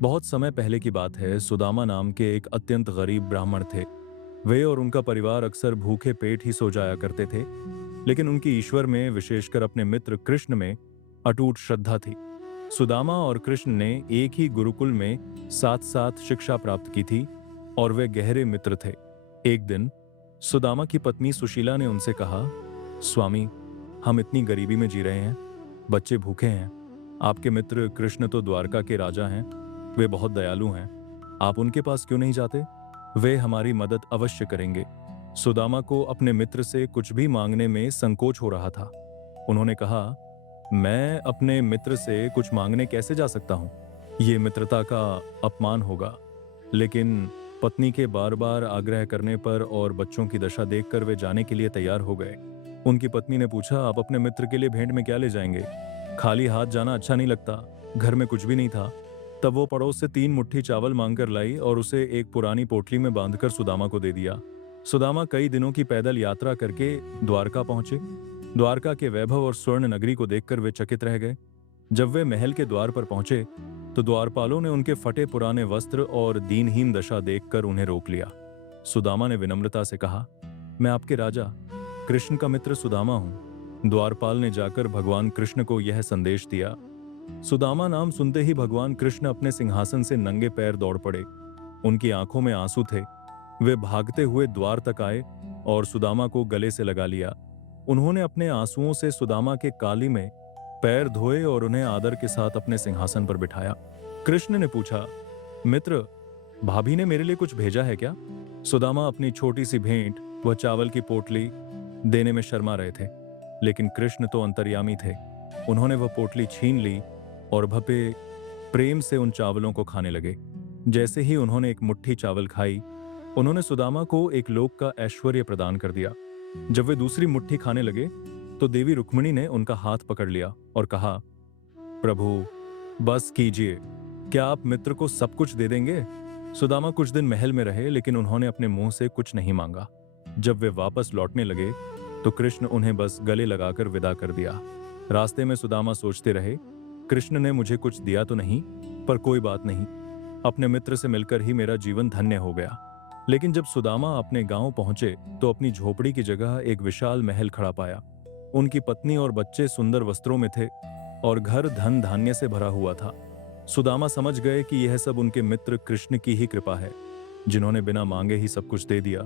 बहुत समय पहले की बात है। सुदामा नाम के एक अत्यंत गरीब ब्राह्मण थे। वे और उनका परिवार अक्सर भूखे पेट ही सो जाया करते थे, लेकिन उनकी ईश्वर में, विशेषकर अपने मित्र कृष्ण में, अटूट श्रद्धा थी। सुदामा और कृष्ण ने एक ही गुरुकुल में साथ साथ शिक्षा प्राप्त की थी और वे गहरे मित्र थे। एक दिन सुदामा की पत्नी सुशीला ने उनसे कहा, स्वामी, हम इतनी गरीबी में जी रहे हैं, बच्चे भूखे हैं। आपके मित्र कृष्ण तो द्वारका के राजा हैं, वे बहुत दयालु हैं। आप उनके पास क्यों नहीं जाते? वे हमारी मदद अवश्य करेंगे। सुदामा को अपने मित्र से कुछ भी मांगने में संकोच हो रहा था। उन्होंने कहा, मैं अपने मित्र से कुछ मांगने कैसे जा सकता हूँ? ये मित्रता का अपमान होगा। लेकिन पत्नी के बार बार आग्रह करने पर और बच्चों की दशा देखकर वे जाने के लिए तैयार हो गए। उनकी पत्नी ने पूछा, आप अपने मित्र के लिए भेंट में क्या ले जाएंगे? खाली हाथ जाना अच्छा नहीं लगता। घर में कुछ भी नहीं था। तब वो पड़ोस से 3 मुट्ठी चावल मांगकर लाई और उसे एक पुरानी पोटली में बांधकर सुदामा को दे दिया। सुदामा कई दिनों की पैदल यात्रा करके द्वारका पहुंचे। द्वारका के वैभव और स्वर्ण नगरी को देखकर वे चकित रह गए। जब वे महल के द्वार पर पहुंचे तो द्वारपालों ने उनके फटे पुराने वस्त्र और दीनहीन दशा देखकर उन्हें रोक लिया। सुदामा ने विनम्रता से कहा, मैं आपके राजा कृष्ण का मित्र सुदामा हूं। द्वारपाल ने जाकर भगवान कृष्ण को यह संदेश दिया। सुदामा नाम सुनते ही भगवान कृष्ण अपने सिंहासन से नंगे पैर दौड़ पड़े। उनकी आंखों में आंसू थे। वे भागते हुए द्वार तक आए और सुदामा को गले से लगा लिया। उन्होंने अपने आंसुओं से सुदामा के काली में पैर धोए और उन्हें आदर के साथ अपने सिंहासन पर बिठाया। कृष्ण ने पूछा, मित्र, भाभी ने मेरे लिए कुछ भेजा है क्या? सुदामा अपनी छोटी सी भेंट, वह चावल की पोटली, देने में शर्मा रहे थे, लेकिन कृष्ण तो अंतर्यामी थे। उन्होंने वह पोटली छीन ली और भपे प्रेम से उन चावलों को खाने लगे। जैसे ही उन्होंने एक मुट्ठी चावल खाई, उन्होंने सुदामा को एक लोक का ऐश्वर्य प्रदान कर दिया। जब वे दूसरी मुट्ठी खाने लगे तो देवी रुक्मिणी ने उनका हाथ पकड़ लिया और कहा, प्रभु, बस कीजिए, क्या आप मित्र को सब कुछ दे देंगे? सुदामा कुछ दिन महल में रहे, लेकिन उन्होंने अपने मुंह से कुछ नहीं मांगा। जब वे वापस लौटने लगे तो कृष्ण उन्हें बस गले लगाकर विदा कर दिया। रास्ते में सुदामा सोचते रहे, कृष्ण ने मुझे कुछ दिया तो नहीं, पर कोई बात नहीं, अपने मित्र से मिलकर ही मेरा जीवन धन्य हो गया। लेकिन जब सुदामा अपने गांव पहुंचे तो अपनी झोपड़ी की जगह एक विशाल महल खड़ा पाया। उनकी पत्नी और बच्चे सुंदर वस्त्रों में थे और घर धन धान्य से भरा हुआ था। सुदामा समझ गए कि यह सब उनके मित्र कृष्ण की ही कृपा है, जिन्होंने बिना मांगे ही सब कुछ दे दिया।